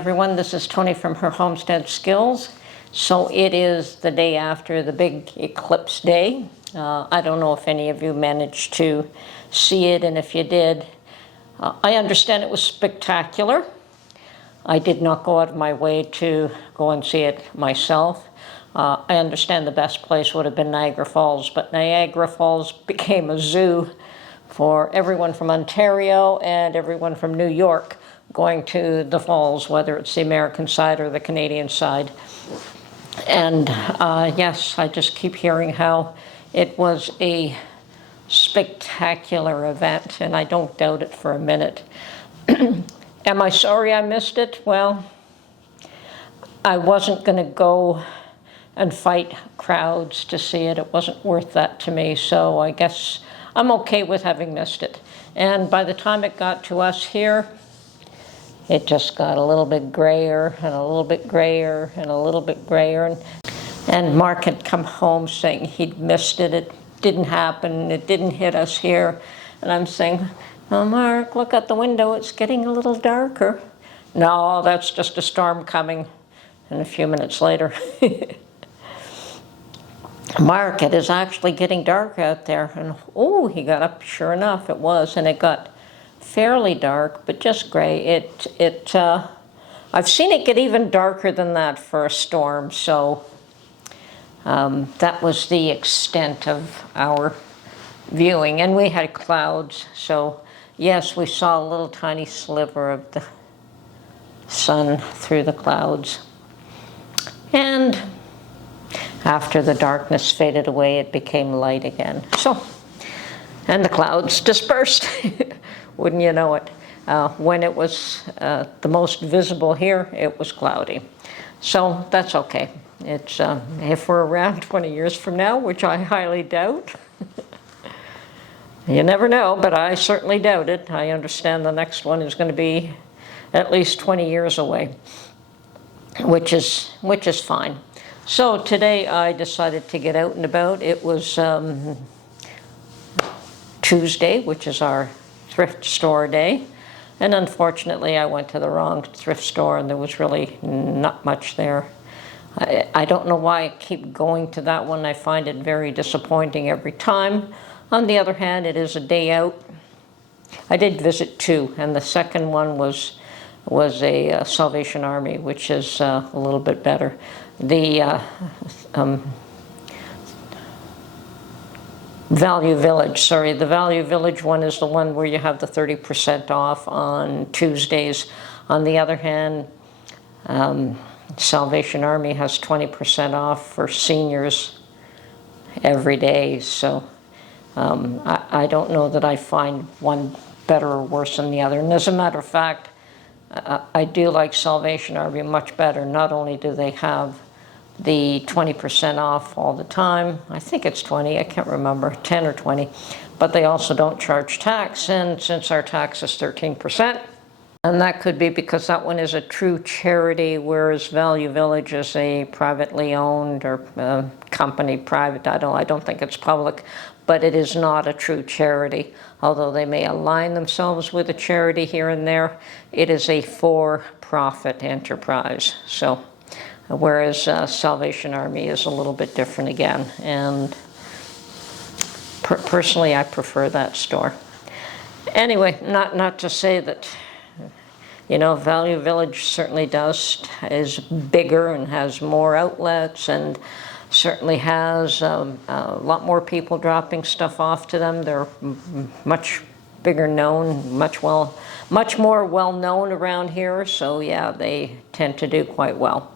everyone, this is Tony from her Homestead Skills. So it is the day after the big eclipse day. I don't know if any of you managed to see it, and if you did, I understand it was spectacular. I did not go out of my way to go and see it myself. I understand the best place would have been Niagara Falls, but Niagara Falls became a zoo for everyone from Ontario and everyone from New York going to the falls, whether it's the American side or the Canadian side. And yes, I just keep hearing how it was a spectacular event, and I don't doubt it for a minute. Am I sorry I missed it? Well, I wasn't going to go and fight crowds to see it. It wasn't worth that to me, so I guess I'm okay with having missed it. And by the time it got to us here, it just got a little bit grayer and a little bit grayer and a little bit grayer. And Mark had come home saying he'd missed it. It didn't happen. It didn't hit us here. And I'm saying, "Oh, Mark, look out the window. It's getting a little darker." "No, that's just a storm coming." And a few minutes later, "Mark, it is actually getting dark out there." And oh, he got up. Sure enough, it was. And it got fairly dark, but just gray. I've seen it get even darker than that for a storm, so that was the extent of our viewing. And we had clouds, so yes, we saw a little tiny sliver of the sun through the clouds. And after the darkness faded away, it became light again. So, and the clouds dispersed. Wouldn't you know it? When it was the most visible here, it was cloudy. So that's okay. It's if we're around 20 years from now, which I highly doubt. You never know, but I certainly doubt it. I understand the next one is going to be at least 20 years away, which is fine. So today I decided to get out and about. It was Tuesday, which is our thrift store day, and unfortunately I went to the wrong thrift store and there was really not much there. I don't know why I keep going to that one. I find it very disappointing every time. On the other hand, it is a day out. I did visit two, and the second one was a Salvation Army, which is a little bit better. The Value Village, sorry, the Value Village one is the one where you have the 30% off on Tuesdays. On the other hand, Salvation Army has 20% off for seniors every day. So I don't know that I find one better or worse than the other. And as a matter of fact, I do like Salvation Army much better. Not only do they have the 20% off all the time. I think it's 20, I can't remember, 10 or 20. But they also don't charge tax, and since our tax is 13%, and that could be because that one is a true charity, whereas Value Village is a privately owned or company private. I don't think it's public, but it is not a true charity. Although they may align themselves with a charity here and there, it is a for-profit enterprise. So, whereas Salvation Army is a little bit different again. And personally, I prefer that store. Anyway, not to say that, you know, Value Village certainly is bigger and has more outlets and certainly has a lot more people dropping stuff off to them. They're much bigger known, much more well known around here. So yeah, they tend to do quite well.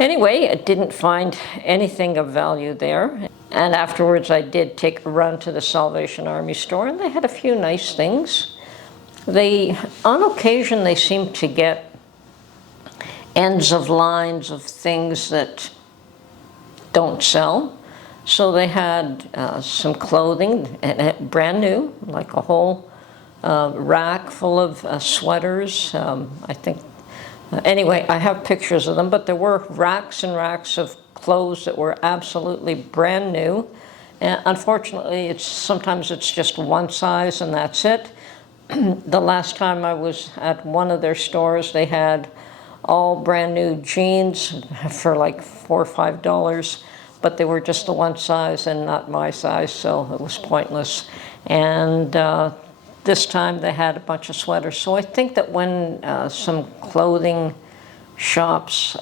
Anyway, I didn't find anything of value there. And afterwards, I did take a run to the Salvation Army store, and they had a few nice things. On occasion, they seem to get ends of lines of things that don't sell. So they had some clothing, brand new, like a whole rack full of sweaters, I think. Anyway, I have pictures of them, but there were racks and racks of clothes that were absolutely brand new. And unfortunately, sometimes it's just one size and that's it. The last time I was at one of their stores, they had all brand new jeans for like $4 or $5, but they were just the one size and not my size, so it was pointless. And this time they had a bunch of sweaters. So I think that when some clothing shops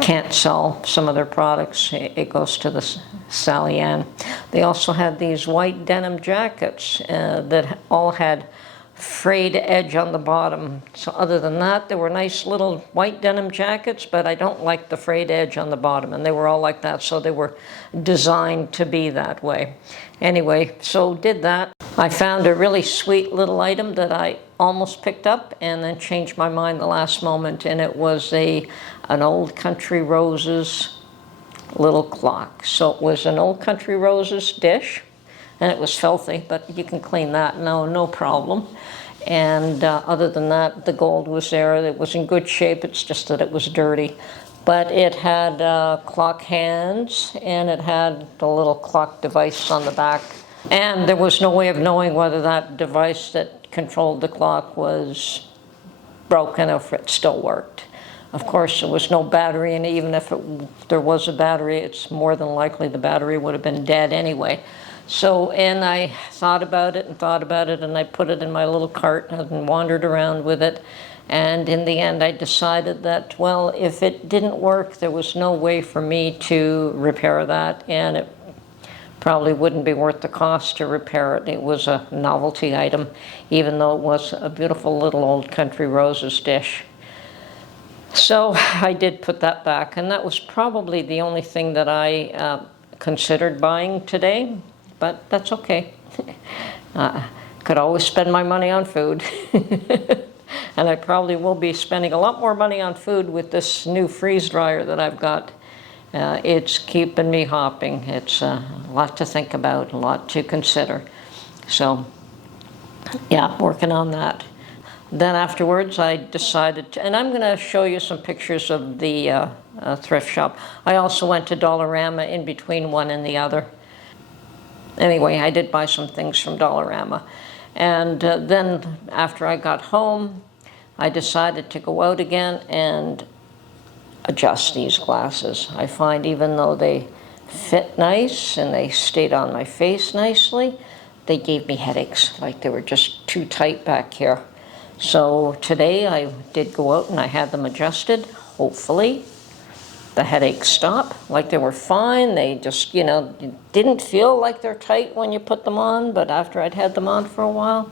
can't sell some of their products, it goes to the Sally Ann. They also had these white denim jackets that all had frayed edge on the bottom. So other than that, they were nice little white denim jackets, but I don't like the frayed edge on the bottom, and they were all like that, so they were designed to be that way. Anyway, so did that. I found a really sweet little item that I almost picked up and then changed my mind the last moment, and it was an Old Country Roses little clock. So it was an Old Country Roses dish, and it was filthy, but you can clean that, no problem. And other than that, the gold was there. It was in good shape, it's just that it was dirty. But it had clock hands, and it had the little clock device on the back. And there was no way of knowing whether that device that controlled the clock was broken or if it still worked. Of course, there was no battery, and even if there was a battery, it's more than likely the battery would have been dead anyway. So, and I thought about it, and I put it in my little cart and wandered around with it. And in the end, I decided that, well, if it didn't work, there was no way for me to repair that, and it probably wouldn't be worth the cost to repair it. It was a novelty item, even though it was a beautiful little Old Country Roses dish. So I did put that back, and that was probably the only thing that I considered buying today. But that's okay. Could always spend my money on food. And I probably will be spending a lot more money on food with this new freeze dryer that I've got. It's keeping me hopping. It's a lot to think about, a lot to consider. So, yeah, working on that. Then afterwards I decided to, and I'm going to show you some pictures of the thrift shop. I also went to Dollarama in between one and the other. Anyway, I did buy some things from Dollarama. And then after I got home, I decided to go out again and adjust these glasses. I find even though they fit nice and they stayed on my face nicely, they gave me headaches, like they were just too tight back here. So today I did go out and I had them adjusted. Hopefully the headaches stop, like they were fine. They just, didn't feel like they're tight when you put them on, but after I'd had them on for a while,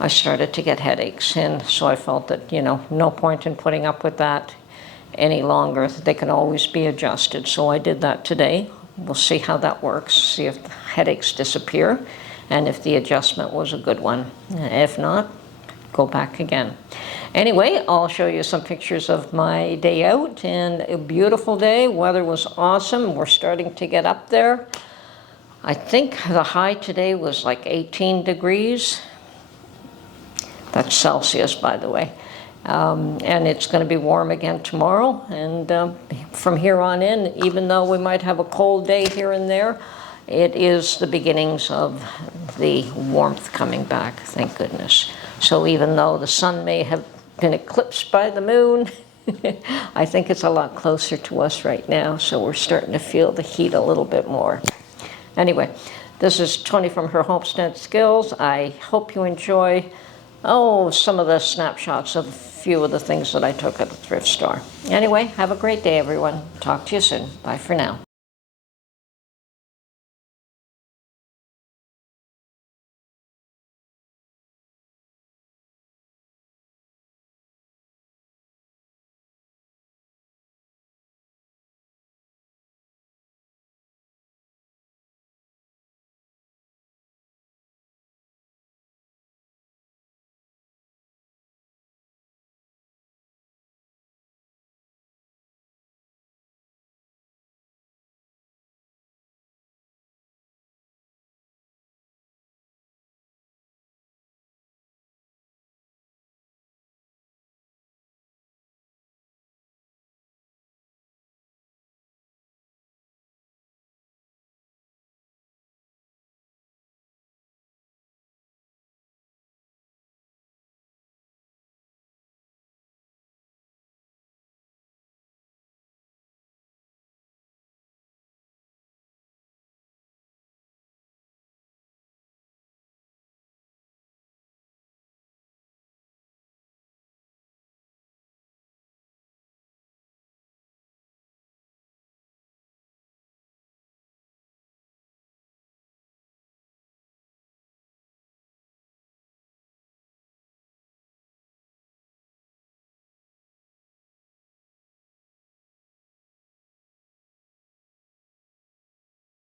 I started to get headaches. And so I felt that, no point in putting up with that any longer. They can always be adjusted. So I did that today. We'll see how that works, see if the headaches disappear and if the adjustment was a good one. If not, go back again. Anyway, I'll show you some pictures of my day out, and a beautiful day. Weather was awesome. We're starting to get up there. I think the high today was like 18 degrees. That's Celsius, by the way. And it's going to be warm again tomorrow. And from here on in, even though we might have a cold day here and there, it is the beginnings of the warmth coming back, thank goodness. So even though the sun may have been eclipsed by the moon, I think it's a lot closer to us right now, so we're starting to feel the heat a little bit more. Anyway, this is Tony from her Homestead Skills. I hope you enjoy, some of the snapshots of a few of the things that I took at the thrift store. Anyway, have a great day, everyone. Talk to you soon. Bye for now.